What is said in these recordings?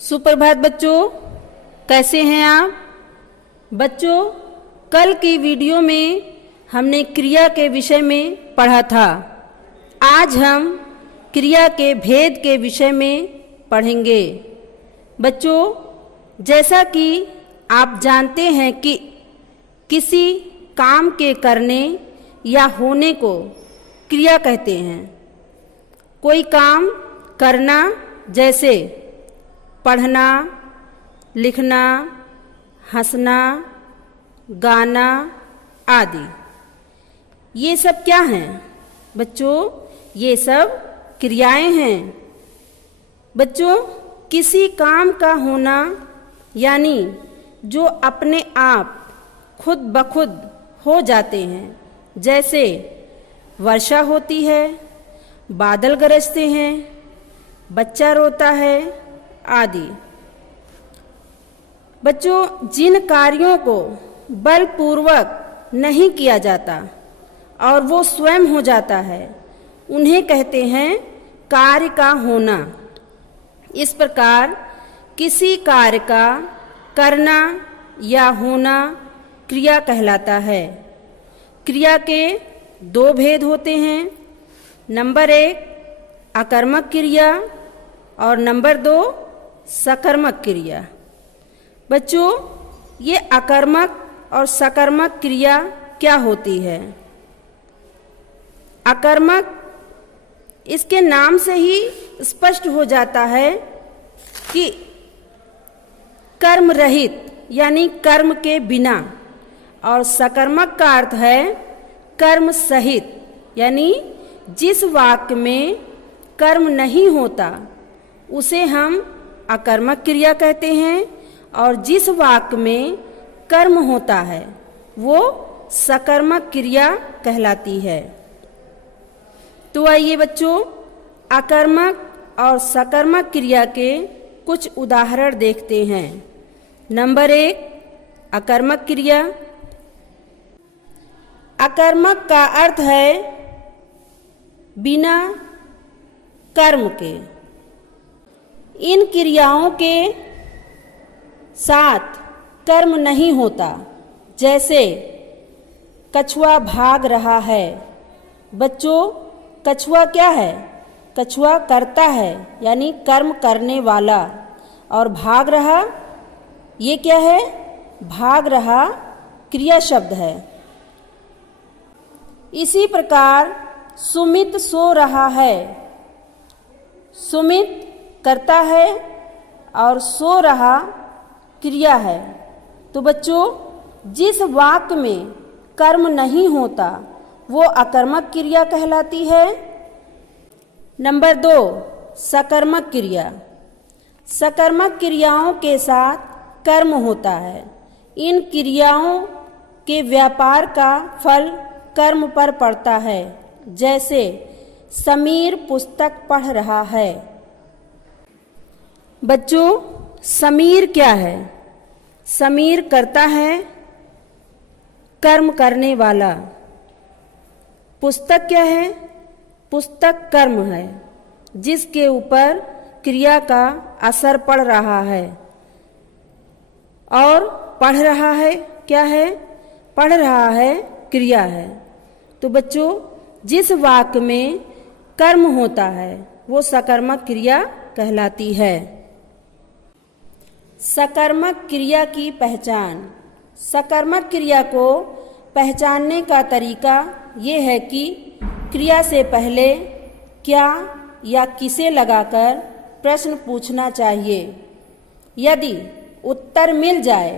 सुप्रभात बच्चों, कैसे हैं आप? बच्चों, कल की वीडियो में हमने क्रिया के विषय में पढ़ा था। आज हम क्रिया के भेद के विषय में पढ़ेंगे। बच्चों, जैसा कि आप जानते हैं कि किसी काम के करने या होने को क्रिया कहते हैं। कोई काम करना जैसे पढ़ना, लिखना, हंसना, गाना आदि, ये सब क्या हैं बच्चों? ये सब क्रियाएं हैं। बच्चों, किसी काम का होना यानी जो अपने आप खुद ब खुद हो जाते हैं, जैसे वर्षा होती है, बादल गरजते हैं, बच्चा रोता है आदि। बच्चों, जिन कार्यों को बलपूर्वक नहीं किया जाता और वो स्वयं हो जाता है, उन्हें कहते हैं कार्य का होना। इस प्रकार किसी कार्य का करना या होना क्रिया कहलाता है। क्रिया के दो भेद होते हैं। नंबर 1 अकर्मक क्रिया और नंबर 2 सकर्मक क्रिया। बच्चों, ये अकर्मक और सकर्मक क्रिया क्या होती है? अकर्मक, इसके नाम से ही स्पष्ट हो जाता है कि कर्म रहित यानी कर्म के बिना, और सकर्मक का अर्थ है कर्म सहित यानी जिस वाक्य में कर्म नहीं होता उसे हम अकर्मक क्रिया कहते हैं, और जिस वाक्य में कर्म होता है वो सकर्मक क्रिया कहलाती है। तो आइए बच्चों, अकर्मक और सकर्मक क्रिया के कुछ उदाहरण देखते हैं। नंबर 1 अकर्मक क्रिया। अकर्मक का अर्थ है बिना कर्म के। इन क्रियाओं के साथ कर्म नहीं होता, जैसे कछुआ भाग रहा है। बच्चों, कछुआ क्या है? कछुआ करता है यानी कर्म करने वाला, और भाग रहा, ये क्या है? भाग रहा क्रिया शब्द है। इसी प्रकार सुमित सो रहा है। सुमित करता है और सो रहा क्रिया है। तो बच्चों, जिस वाक्य में कर्म नहीं होता वो अकर्मक क्रिया कहलाती है। नंबर 2 सकर्मक क्रिया। सकर्मक क्रियाओं के साथ कर्म होता है। इन क्रियाओं के व्यापार का फल कर्म पर पड़ता है, जैसे समीर पुस्तक पढ़ रहा है। बच्चों, समीर क्या है? समीर करता है कर्म करने वाला। पुस्तक क्या है? पुस्तक कर्म है जिसके ऊपर क्रिया का असर पड़ रहा है। और पढ़ रहा है क्या है? पढ़ रहा है क्रिया है। तो बच्चों, जिस वाक्य में कर्म होता है वो सकर्मक क्रिया कहलाती है। सकर्मक क्रिया की पहचान। सकर्मक क्रिया को पहचानने का तरीका ये है कि क्रिया से पहले क्या या किसे लगाकर प्रश्न पूछना चाहिए। यदि उत्तर मिल जाए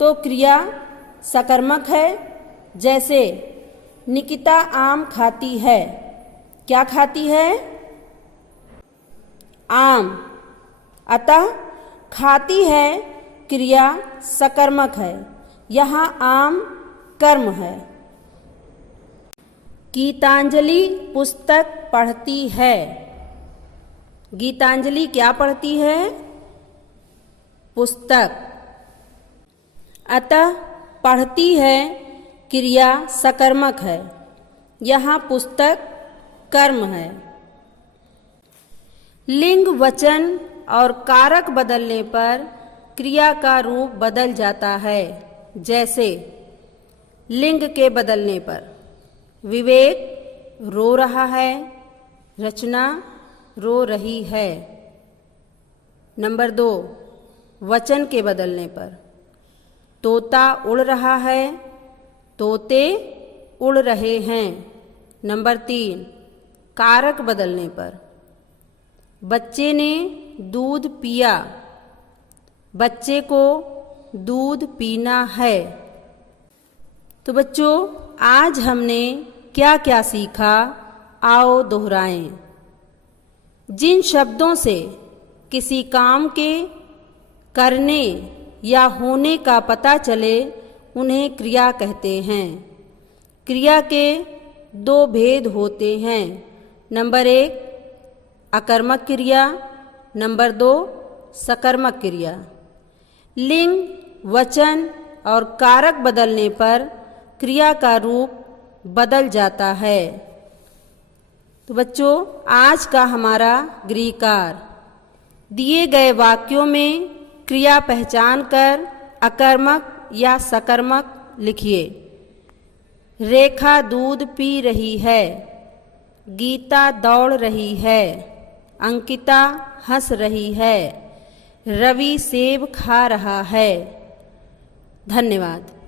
तो क्रिया सकर्मक है, जैसे निकिता आम खाती है। क्या खाती है? आम। अतः खाती है क्रिया सकर्मक है, यहाँ आम कर्म है। गीतांजलि पुस्तक पढ़ती है। गीतांजलि क्या पढ़ती है? पुस्तक। अतः पढ़ती है क्रिया सकर्मक है, यहाँ पुस्तक कर्म है। लिंग, वचन और कारक बदलने पर क्रिया का रूप बदल जाता है। जैसे लिंग के बदलने पर विवेक रो रहा है, रचना रो रही है। नंबर 2, वचन के बदलने पर तोता उड़ रहा है, तोते उड़ रहे हैं। नंबर 3, कारक बदलने पर बच्चे ने दूध पिया, बच्चे को दूध पीना है। तो बच्चों, आज हमने क्या क्या सीखा, आओ दोहराएं। जिन शब्दों से किसी काम के करने या होने का पता चले उन्हें क्रिया कहते हैं। क्रिया के 2 भेद होते हैं। नंबर 1, अकर्मक क्रिया। नंबर 2, सकर्मक क्रिया। लिंग, वचन और कारक बदलने पर क्रिया का रूप बदल जाता है। तो बच्चों, आज का हमारा गृह कार्य, दिए गए वाक्यों में क्रिया पहचान कर अकर्मक या सकर्मक लिखिए। रेखा दूध पी रही है, गीता दौड़ रही है, अंकिता हंस रही है, रवि सेब खा रहा है। धन्यवाद।